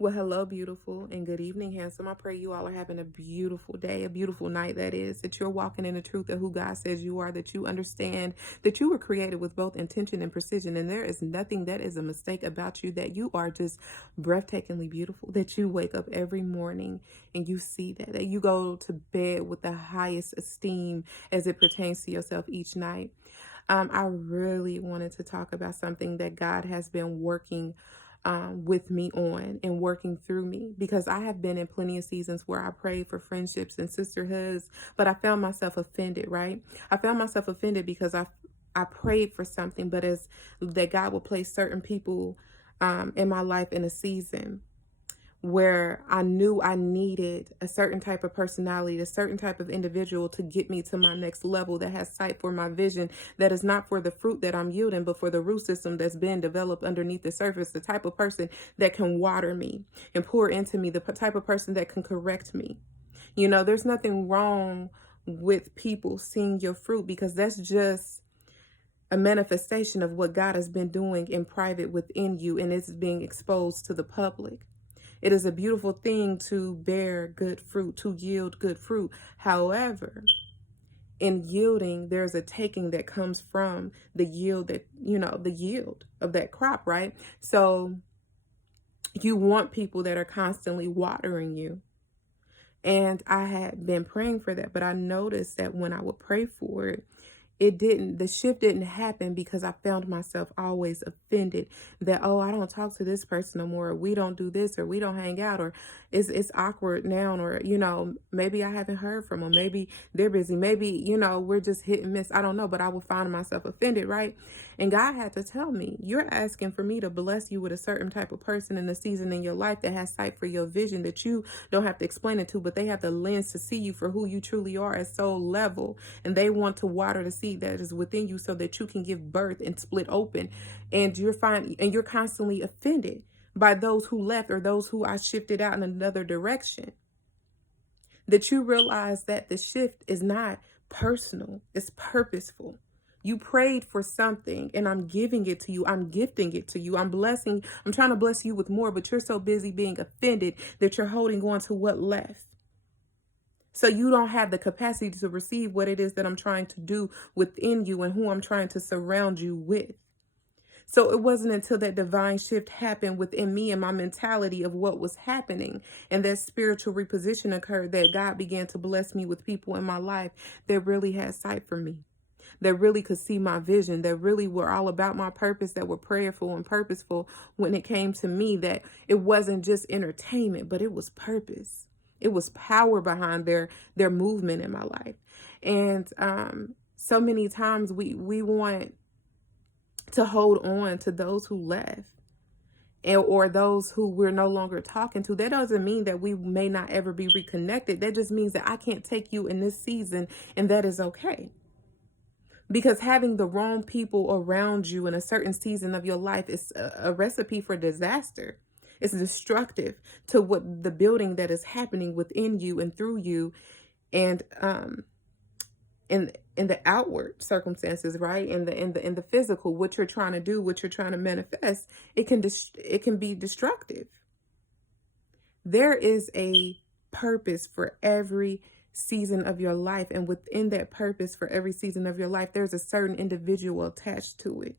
Well, hello, beautiful, and good evening, handsome. I pray you all are having a beautiful day, a beautiful night, that is, that you're walking in the truth of who God says you are, that you understand that you were created with both intention and precision, and there is nothing that is a mistake about you, that you are just breathtakingly beautiful, that you wake up every morning and you see that you go to bed with the highest esteem as it pertains to yourself each night. I really wanted to talk about something that God has been working with me on and working through me, because I have been in plenty of seasons where I prayed for friendships and sisterhoods, but I found myself offended, right? I found myself offended because I prayed for something, but as that God will place certain people in my life in a season where I knew I needed a certain type of personality, a certain type of individual to get me to my next level, that has sight for my vision, that is not for the fruit that I'm yielding, but for the root system that's been developed underneath the surface, the type of person that can water me and pour into me, the type of person that can correct me. You know, there's nothing wrong with people seeing your fruit, because that's just a manifestation of what God has been doing in private within you, and it's being exposed to the public. It is a beautiful thing to bear good fruit, to yield good fruit. However, in yielding, there's a taking that comes from the yield, that, the yield of that crop, right? So you want people that are constantly watering you. And I had been praying for that, but I noticed that when I would pray for it, the shift didn't happen, because I found myself always offended that, oh, I don't talk to this person no more, or we don't do this, or we don't hang out, or it's awkward now, or, maybe I haven't heard from them. Maybe they're busy. Maybe, we're just hit and miss. I don't know, but I would find myself offended, right? And God had to tell me, you're asking for me to bless you with a certain type of person in the season in your life that has sight for your vision, that you don't have to explain it to, but they have the lens to see you for who you truly are at soul level. And they want to water the seed that is within you so that you can give birth and split open. And you're constantly offended by those who left, or those who I shifted out in another direction. That you realize that the shift is not personal, it's purposeful. You prayed for something, and I'm giving it to you. I'm gifting it to you. I'm trying to bless you with more, but you're so busy being offended that you're holding on to what left. So you don't have the capacity to receive what it is that I'm trying to do within you and who I'm trying to surround you with. So it wasn't until that divine shift happened within me and my mentality of what was happening, and that spiritual reposition occurred, that God began to bless me with people in my life that really had sight for me, that really could see my vision, that really were all about my purpose, that were prayerful and purposeful when it came to me, that it wasn't just entertainment, but it was purpose. It was power behind their movement in my life. And so many times we want to hold on to those who left, or those who we're no longer talking to. That doesn't mean that we may not ever be reconnected. That just means that I can't take you in this season, and that is okay. Because having the wrong people around you in a certain season of your life is a recipe for disaster. It's destructive to what the building that is happening within you and through you, and in the outward circumstances, right? In the physical, what you're trying to do, what you're trying to manifest, it can be destructive. There is a purpose for every season of your life, and within that purpose for every season of your life, there's a certain individual attached to it.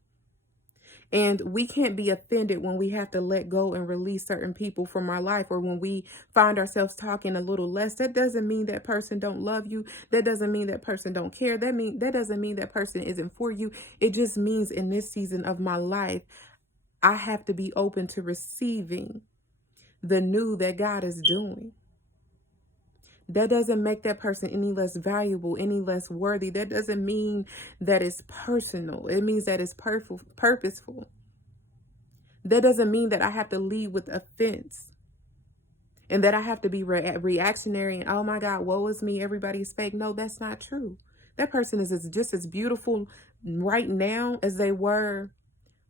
And we can't be offended when we have to let go and release certain people from our life, or when we find ourselves talking a little less. That doesn't mean that person don't love you. That doesn't mean that person don't care. That doesn't mean that person isn't for you. It just means in this season of my life, I have to be open to receiving the new that God is doing. That doesn't make that person any less valuable, any less worthy. That doesn't mean that it's personal. It means that it's purposeful. That doesn't mean that I have to lead with offense, and that I have to be reactionary and, oh my God, woe is me, everybody's fake. No, that's not true. That person is just as beautiful right now as they were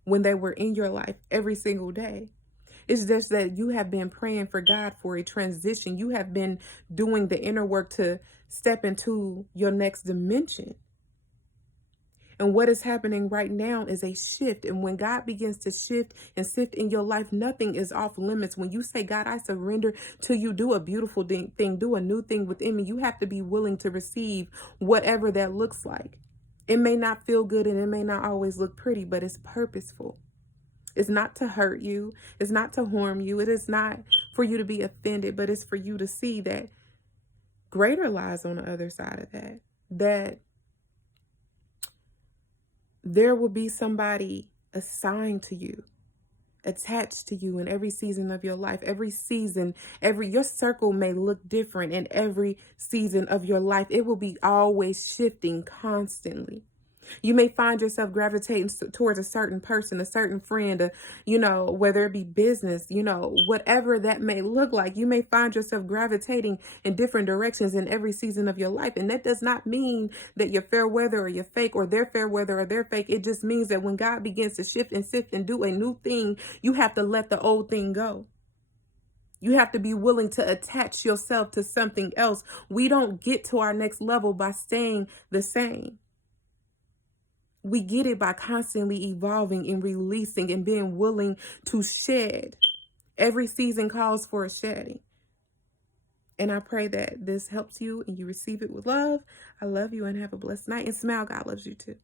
when they were in your life every single day. It's just that you have been praying for God for a transition. You have been doing the inner work to step into your next dimension. And what is happening right now is a shift. And when God begins to shift and sift in your life, nothing is off limits. When you say, God, I surrender to you, do a beautiful thing, do a new thing within me, you have to be willing to receive whatever that looks like. It may not feel good and it may not always look pretty, but it's purposeful. It's not to hurt you. It's not to harm you. It is not for you to be offended, but it's for you to see that greater lies on the other side of that. That there will be somebody assigned to you, attached to you in every season of your life. Every season, your circle may look different in every season of your life. It will be always shifting constantly. You may find yourself gravitating towards a certain person, a certain friend, whether it be business, whatever that may look like. You may find yourself gravitating in different directions in every season of your life. And that does not mean that you're fair weather or you're fake, or they're fair weather or they're fake. It just means that when God begins to shift and sift and do a new thing, you have to let the old thing go. You have to be willing to attach yourself to something else. We don't get to our next level by staying the same. We get it by constantly evolving and releasing and being willing to shed. Every season calls for a shedding. And I pray that this helps you and you receive it with love. I love you and have a blessed night. And smile, God loves you too.